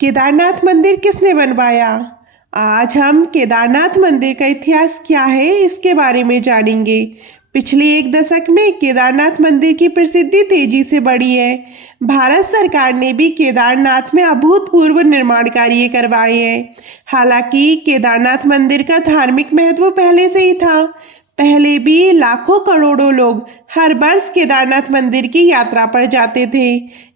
केदारनाथ मंदिर किसने बनवाया? आज हम केदारनाथ मंदिर का इतिहास क्या है इसके बारे में जानेंगे। पिछले एक दशक में केदारनाथ मंदिर की प्रसिद्धि तेजी से बढ़ी है। भारत सरकार ने भी केदारनाथ में अभूतपूर्व निर्माण कार्य करवाए हैं। हालांकि केदारनाथ मंदिर का धार्मिक महत्व पहले से ही था। पहले भी लाखों करोड़ों लोग हर वर्ष केदारनाथ मंदिर की यात्रा पर जाते थे।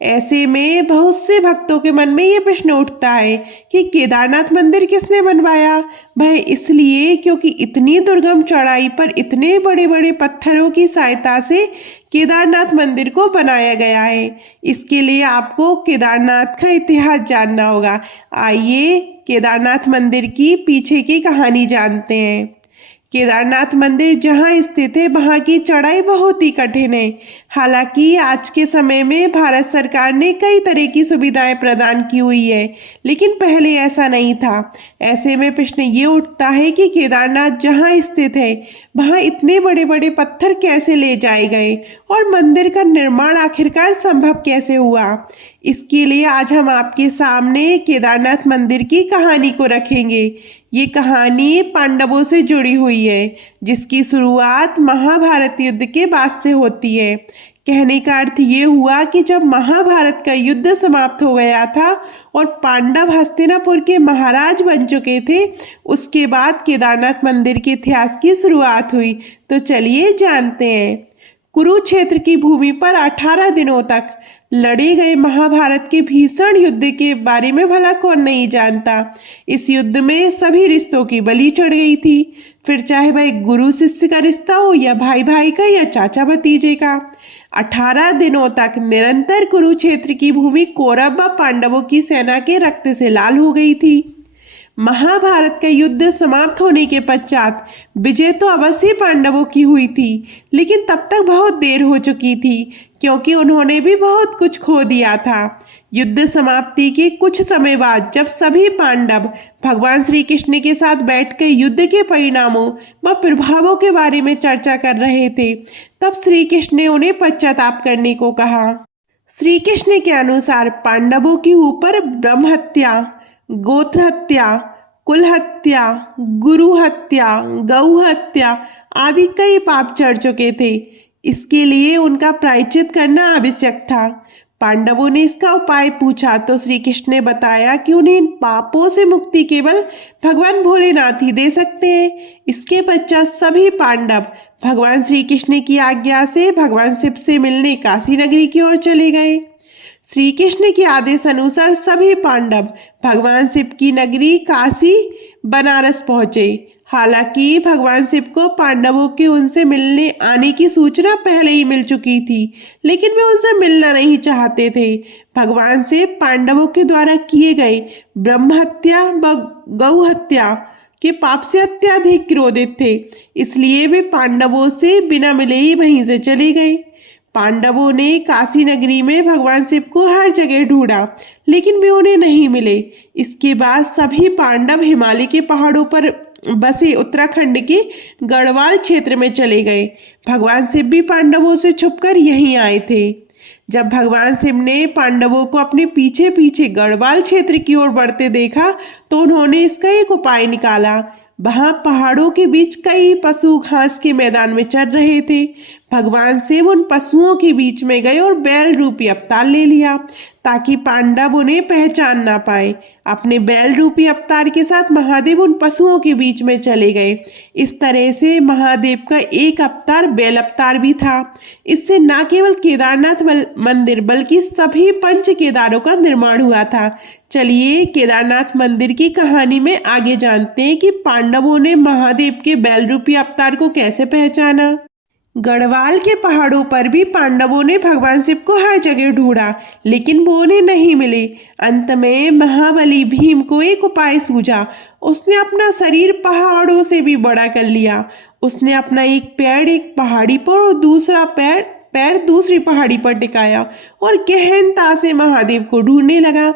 ऐसे में बहुत से भक्तों के मन में ये प्रश्न उठता है कि केदारनाथ मंदिर किसने बनवाया। वह इसलिए क्योंकि इतनी दुर्गम चढ़ाई पर इतने बड़े बड़े पत्थरों की सहायता से केदारनाथ मंदिर को बनाया गया है। इसके लिए आपको केदारनाथ का इतिहास जानना होगा। आइए केदारनाथ मंदिर की पीछे की कहानी जानते हैं। केदारनाथ मंदिर जहां स्थित है वहां की चढ़ाई बहुत ही कठिन है। हालांकि आज के समय में भारत सरकार ने कई तरह की सुविधाएं प्रदान की हुई है, लेकिन पहले ऐसा नहीं था। ऐसे में प्रश्न ये उठता है कि केदारनाथ जहां स्थित है वहां इतने बड़े बड़े पत्थर कैसे ले जाए गए और मंदिर का निर्माण आखिरकार संभव कैसे हुआ। इसके लिए आज हम आपके सामने केदारनाथ मंदिर की कहानी को रखेंगे। ये कहानी पांडवों से जुड़ी हुई है, जिसकी शुरुआत महाभारत युद्ध के बाद से होती है। कहने का अर्थ ये हुआ कि जब महाभारत का युद्ध समाप्त हो गया था और पांडव हस्तिनापुर के महाराज बन चुके थे, उसके बाद केदारनाथ मंदिर के इतिहास की शुरुआत हुई। तो चलिए जानते हैं। कुरुक्षेत्र की भूमि पर 18 दिनों तक लड़े गए महाभारत के भीषण युद्ध के बारे में भला कौन नहीं जानता। इस युद्ध में सभी रिश्तों की बलि चढ़ गई थी, फिर चाहे वह गुरु शिष्य का रिश्ता हो या भाई भाई का या चाचा भतीजे का। 18 दिनों तक निरंतर कुरुक्षेत्र की भूमि कौरव व पांडवों की सेना के रक्त से लाल हो गई थी। महाभारत का युद्ध समाप्त होने के पश्चात विजय तो अवश्य पांडवों की हुई थी, लेकिन तब तक बहुत देर हो चुकी थी, क्योंकि उन्होंने भी बहुत कुछ खो दिया था। युद्ध समाप्ति के कुछ समय बाद जब सभी पांडव भगवान श्री कृष्ण के साथ बैठकर युद्ध के परिणामों व प्रभावों के बारे में चर्चा कर रहे थे, तब श्री कृष्ण ने उन्हें पश्चाताप करने को कहा। श्री कृष्ण के अनुसार पांडवों के ऊपर ब्रह्म हत्या, गोत्र हत्या, कुल हत्या, गुरु हत्या, गौ हत्या आदि कई पाप चढ़ चुके थे। इसके लिए उनका प्रायश्चित करना आवश्यक था। पांडवों ने इसका उपाय पूछा तो श्री कृष्ण ने बताया कि उन्हें इन पापों से मुक्ति केवल भगवान भोलेनाथ ही दे सकते हैं। इसके पश्चात सभी पांडव भगवान श्री कृष्ण की आज्ञा से भगवान शिव से मिलने काशी नगरी की ओर चले गए। श्री कृष्ण के आदेश अनुसार सभी पांडव भगवान शिव की नगरी काशी बनारस पहुंचे। हालांकि भगवान शिव को पांडवों के उनसे मिलने आने की सूचना पहले ही मिल चुकी थी, लेकिन वे उनसे मिलना नहीं चाहते थे। भगवान शिव पांडवों के द्वारा किए गए ब्रह्म हत्या व गौ हत्या के पाप से अत्यधिक क्रोधित थे, इसलिए वे पांडवों से बिना मिले ही वहीं से चले गए। पांडवों ने काशी नगरी में भगवान शिव को हर जगह ढूंढा, लेकिन वे उन्हें नहीं मिले। इसके बाद सभी पांडव हिमालय के पहाड़ों पर बसे उत्तराखंड के गढ़वाल क्षेत्र में चले गए। भगवान शिव भी पांडवों से छुपकर यहीं आए थे। जब भगवान शिव ने पांडवों को अपने पीछे पीछे गढ़वाल क्षेत्र की ओर बढ़ते देखा तो उन्होंने इसका एक उपाय निकाला। वहां पहाड़ों के बीच कई पशु घास के मैदान में चर रहे थे। भगवान शिव उन पशुओं के बीच में गए और बैल रूपी अवतार ले लिया, ताकि पांडव उन्हें पहचान ना पाए। अपने बैल रूपी अवतार के साथ महादेव उन पशुओं के बीच में चले गए। इस तरह से महादेव का एक अवतार बैल अवतार भी था। इससे न केवल केदारनाथ मंदिर बल्कि सभी पंच केदारों का निर्माण हुआ था। चलिए केदारनाथ मंदिर की कहानी में आगे जानते हैं कि पांडवों ने महादेव के बैल रूपी अवतार को कैसे पहचाना। गढ़वाल के पहाड़ों पर भी पांडवों ने भगवान शिव को हर जगह ढूंढा, लेकिन वो उन्हें नहीं मिले। अंत में महाबली भीम को एक उपाय सूझा। उसने अपना शरीर पहाड़ों से भी बड़ा कर लिया। उसने अपना एक पैर एक पहाड़ी पर और दूसरा पैर दूसरी पहाड़ी पर टिकाया और गहनता से महादेव को ढूंढने लगा।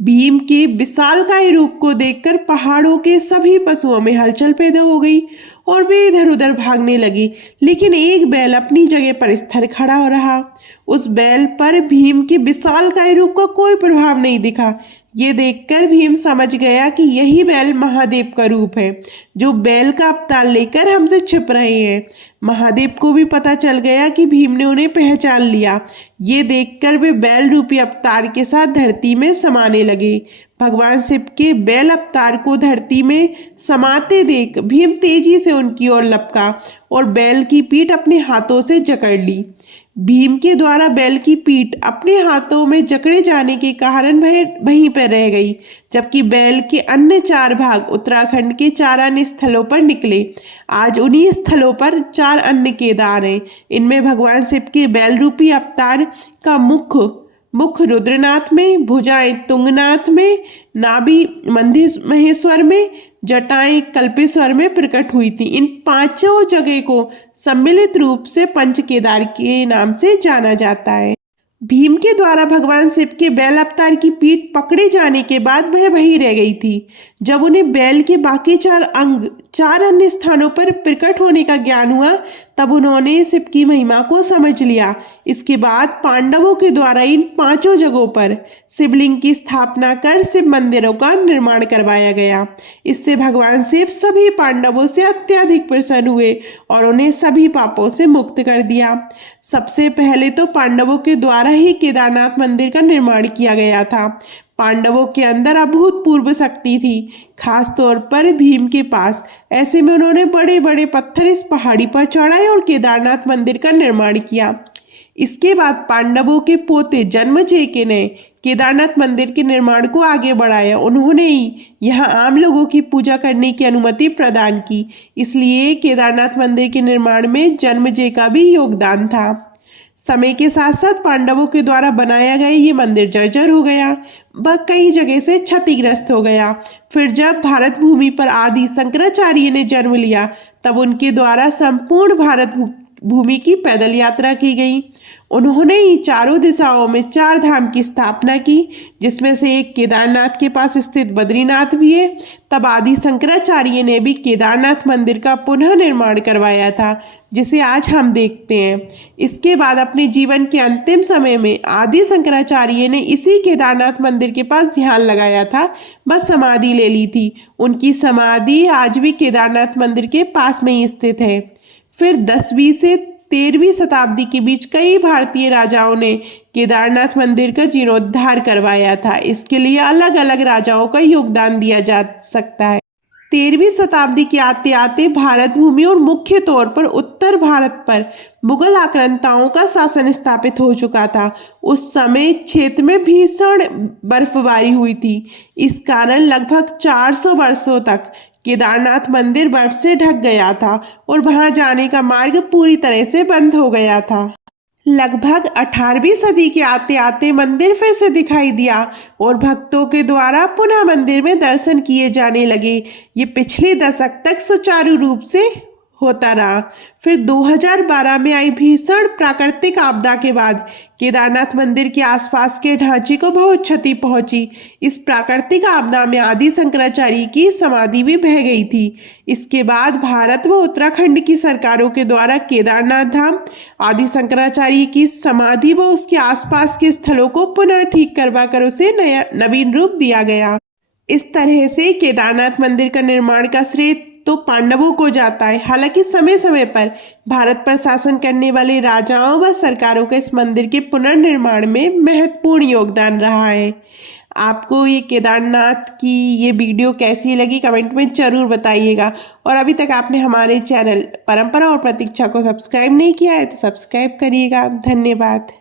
भीम के विशालकाय रूप को देखकर पहाड़ों के सभी पशुओं में हलचल पैदा हो गई और वे इधर उधर भागने लगे, लेकिन एक बैल अपनी जगह पर स्थिर खड़ा हो रहा। उस बैल पर भीम के विशालकाय रूप का कोई प्रभाव नहीं दिखा। ये देखकर भीम समझ गया कि यही बैल महादेव का रूप है, जो बैल का अवतार लेकर हमसे छिप रहे हैं। महादेव को भी पता चल गया कि भीम ने उन्हें पहचान लिया। ये देखकर वे बैल रूपी अवतार के साथ धरती में समाने लगे। भगवान शिव के बैल अवतार को धरती में समाते देख भीम तेजी से उनकी ओर लपका और बैल की पीठ अपने हाथों से जकड़ ली। भीम के द्वारा बैल की पीठ अपने हाथों में जकड़े जाने के कारण वह वहीं पर रह गई, जबकि बैल के अन्य 4 भाग उत्तराखंड के 4 अन्य स्थलों पर निकले। आज उन्हीं स्थलों पर 4 अन्य केदार हैं। इनमें भगवान शिव के बैल रूपी अवतार का मुख रुद्रनाथ में, भुजाएं तुंगनाथ में, नाभि महेश्वर में, जटाएं कल्पेश्वर में प्रकट हुई थी। इन 5 जगह को सम्मिलित रूप से पंच केदार के नाम से जाना जाता है। भीम के द्वारा भगवान शिव के बैल अवतार की पीठ पकड़े जाने के बाद वह वहीं रह गई थी। जब उन्हें बैल के बाकी 4 अंग 4 अन्य स्थानों पर प्रकट होने का ज्ञान हुआ, तब उन्होंने शिव की महिमा को समझ लिया। इसके बाद पांडवों के द्वारा इन 5 जगहों पर शिवलिंग की स्थापना कर शिव मंदिरों का निर्माण करवाया गया। इससे भगवान शिव सभी पांडवों से अत्यधिक प्रसन्न हुए और उन्हें सभी पापों से मुक्त कर दिया। सबसे पहले तो पांडवों के द्वारा ही केदारनाथ मंदिर का निर्माण किया गया था। पांडवों के अंदर अभूतपूर्व शक्ति थी, खास तौर पर भीम के पास। ऐसे में उन्होंने बड़े बड़े पत्थर इस पहाड़ी पर चढ़ाए और केदारनाथ मंदिर का निर्माण किया। इसके बाद पांडवों के पोते जन्मेजय ने केदारनाथ मंदिर के निर्माण को आगे बढ़ाया। उन्होंने ही यहाँ आम लोगों की पूजा करने की अनुमति प्रदान की। इसलिए केदारनाथ मंदिर के निर्माण में जन्मेजय का भी योगदान था। समय के साथ साथ पांडवों के द्वारा बनाया गया ये मंदिर जर्जर हो गया, वह कई जगह से क्षतिग्रस्त हो गया। फिर जब भारत भूमि पर आदि शंकराचार्य ने जन्म लिया, तब उनके द्वारा संपूर्ण भारत भूमि की पैदल यात्रा की गई। उन्होंने ही चारों दिशाओं में 4 धाम की स्थापना की, जिसमें से एक केदारनाथ के पास स्थित बद्रीनाथ भी है। तब आदि शंकराचार्य ने भी केदारनाथ मंदिर का पुनः निर्माण करवाया था, जिसे आज हम देखते हैं। इसके बाद अपने जीवन के अंतिम समय में आदि शंकराचार्य ने इसी केदारनाथ मंदिर के पास ध्यान लगाया था, बस समाधि ले ली थी। उनकी समाधि आज भी केदारनाथ मंदिर के पास में ही स्थित है। फिर 10वीं से 13वीं शताब्दी के बीच कई भारतीय राजाओं ने केदारनाथ मंदिर का जीर्णोद्धार करवाया था। इसके लिए अलग अलग राजाओं का योगदान दिया जा सकता है। 13वीं शताब्दी के आते आते भारत भूमि और मुख्य तौर पर उत्तर भारत पर मुगल आक्रांताओं का शासन स्थापित हो चुका था। उस समय क्षेत्र में भीषण बर्फबारी हुई थी। इस कारण लगभग 400 वर्षों तक केदारनाथ मंदिर बर्फ से ढक गया था और वहां जाने का मार्ग पूरी तरह से बंद हो गया था। लगभग 18वीं सदी के आते आते मंदिर फिर से दिखाई दिया और भक्तों के द्वारा पुनः मंदिर में दर्शन किए जाने लगे। ये पिछले दशक तक सुचारू रूप से होता रहा। फिर 2012 में आई भीषण प्राकृतिक आपदा के बाद केदारनाथ मंदिर के आसपास के ढांचे को बहुत क्षति पहुंची। इस प्राकृतिक आपदा में आदि शंकराचार्य की समाधि भी बह गई थी। इसके बाद भारत व उत्तराखंड की सरकारों के द्वारा केदारनाथ धाम, आदि शंकराचार्य की समाधि व उसके आसपास के स्थलों को पुनः ठीक करवा कर उसे नवीन रूप दिया गया। इस तरह से केदारनाथ मंदिर का निर्माण का श्रेय तो पांडवों को जाता है। हालांकि समय समय पर भारत पर शासन करने वाले राजाओं व सरकारों का इस मंदिर के पुनर्निर्माण में महत्वपूर्ण योगदान रहा है। आपको ये केदारनाथ की ये वीडियो कैसी लगी कमेंट में ज़रूर बताइएगा। और अभी तक आपने हमारे चैनल परंपरा और प्रतीक्षा को सब्सक्राइब नहीं किया है तो सब्सक्राइब करिएगा। धन्यवाद।